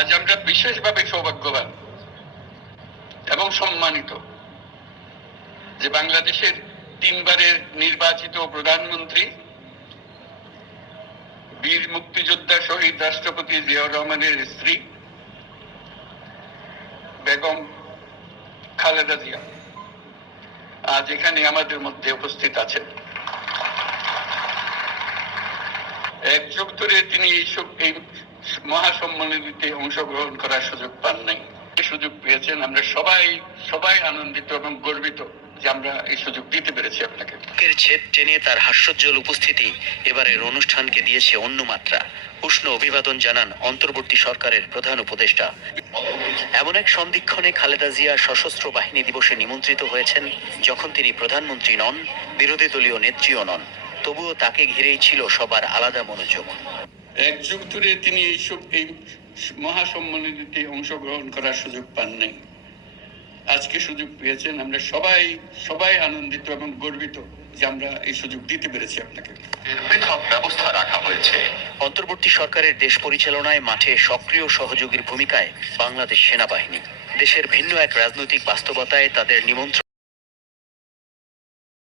আজ আমরা বিশেষভাবে সৌভাগ্যবান এবং সম্মানিত যে বাংলাদেশের 3 বারের নির্বাচিত প্রধানমন্ত্রী বীর মুক্তিযোদ্ধা শহীদ রাষ্ট্রপতি জিয়াউর রহমানের স্ত্রী বেগম খালেদা জিয়া আজ এখানে আমাদের মধ্যে উপস্থিত আছেন। এক যুগ ধরে তিনি এই মহাসম্মেলনীতে অংশগ্রহণ করার সুযোগ পান নাই। সুযোগ পেয়েছেন, আমরা সবাই আনন্দিত এবং গর্বিত যে আমরা এই সুযোগ দিতে পেরেছি আপনাকে। ছেদ টেনে তার হাস্যোজ্জ্বল উপস্থিতি এবারের অনুষ্ঠানকে দিয়েছে অন্য মাত্রা। উষ্ণ অভিবাদন জানান অন্তর্বর্তী সরকারের প্রধান উপদেষ্টা। এমন এক সন্ধিক্ষণে খালেদা জিয়া সশস্ত্র বাহিনী দিবসে নিমন্ত্রিত হয়েছেন যখন তিনি প্রধানমন্ত্রী নন, বিরোধী দলীয় নেত্রীও নন। তবুও তাকে ঘিরেই ছিল সবার আলাদা মনোযোগ। এক যুগ ধরে তিনি এই মহাসম্মেলনীতে অংশগ্রহণ করার সুযোগ পান নাই। আজকে সুযোগ পেয়েছেন, আমরা সবাই আনন্দিত এবং গর্বিত যে আমরা এই সুযোগ দিতে পেরেছি আপনাকে। পৃথক ব্যবস্থা রাখা হয়েছে। অন্তর্বর্তী সরকারের দেশ পরিচালনায় মাঠে সক্রিয় সহযোগীর ভূমিকায় বাংলাদেশ সেনাবাহিনী। দেশের ভিন্ন এক রাজনৈতিক বাস্তবতায় তাদের নিমন্ত্রণ